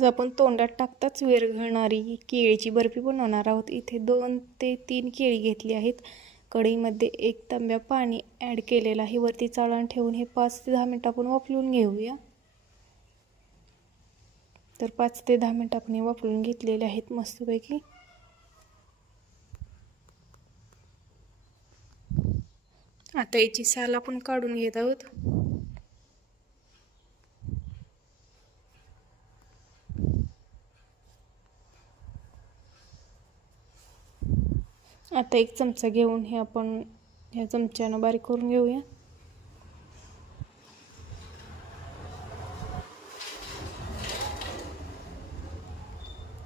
आज आपण तोंडात टाकताच विरघळणारी केळीची बर्फी बनवणार आहोत। इथे 2 ते 3 केळी घेतली आहेत। कढईमध्ये 1 तांब्या पाणी ॲड केलेलं आहे। वरती चाळण ठेवून हे 5 ते 10 मिनिट आपण वाफलून घेऊया। तर 5 ते 10 मिनिट आपण वाफलून घेतलेले आहेत मस्तपैकी। आता याची साल आपण काढून घेत आहोत। आता 1 चमचा घेऊन हे आपण या चमच्याने बारीक करून घेऊया।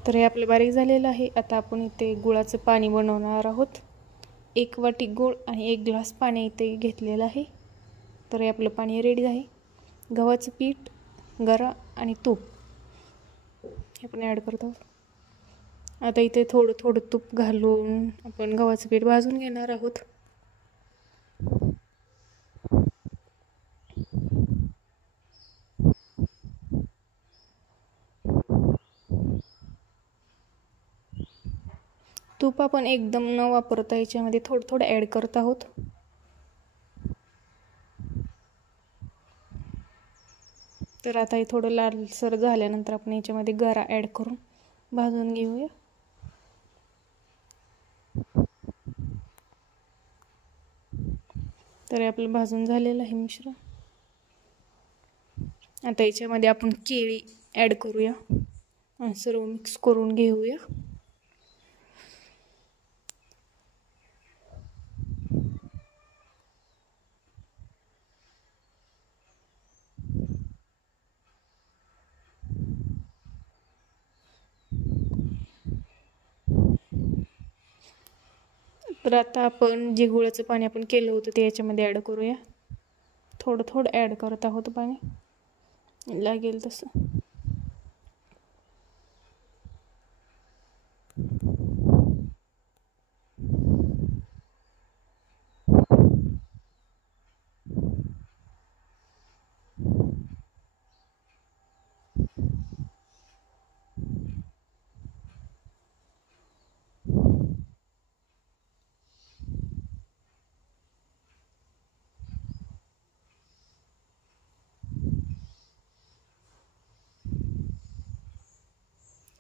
तर हे आपले बारीक झालेलं आहे। आता आपण इथे गुळाचं पाणी बनवणार आहोत। 1 वाटी गूळ आणि 1 ग्लास पाणी इथे घेतलेलं आहे। तर हे आपलं पाणी रेडी आहे। गव्हाचं पीठ, गरा आणि तूप हे आपण ॲड करत आहोत। आता इथे थोडं थोडं तूप घालून आपण गव्हाचं पीठ भाजून घेणार आहोत। तूप आपण एकदम न वापरता याच्यामध्ये थोडं थोडं ॲड करत आहोत। तर आता हे थोडं लालसर झाल्यानंतर आपण याच्यामध्ये गरा ॲड करून भाजून घेऊया। तर हे आपलं भाजून झालेलं आहे मिश्रण। आता याच्यामध्ये आपण केळी ॲड करूया आणि सर्व मिक्स करून घेऊया। तर आता आपण जे गुळाचं पाणी आपण केलं होतं ते याच्यामध्ये ॲड करूया। थोडं थोडं ॲड करत आहोत पाणी लागेल तसं।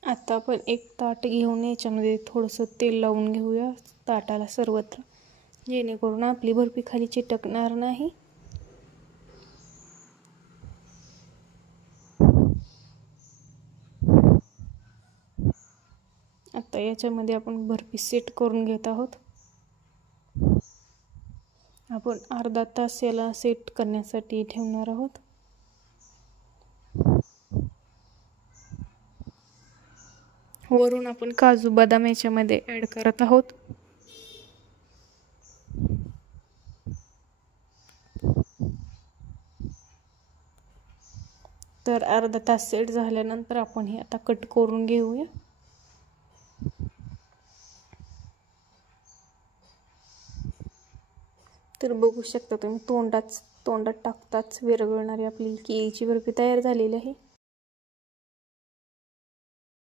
आता आपण 1 ताट घेऊन याच्यामध्ये थोडंसं तेल लावून घेऊया ताटाला सर्वत्र, जेणेकरून आपली बर्फी खाली चिटकणार नाही। आता याच्यामध्ये आपण बर्फी सेट करून घेत आहोत। आपण अर्धा तास याला सेट करण्यासाठी ठेवणार आहोत। वरून आपण काजू बदाम याच्यामध्ये ॲड करत आहोत। तर अर्धा तास सेट झाल्यानंतर आपण हे आता कट करून घेऊया। तर बघू शकता तुम्ही तोंडात टाकताच विरघळणारी आपली केळीची बर्फी तयार झालेली आहे।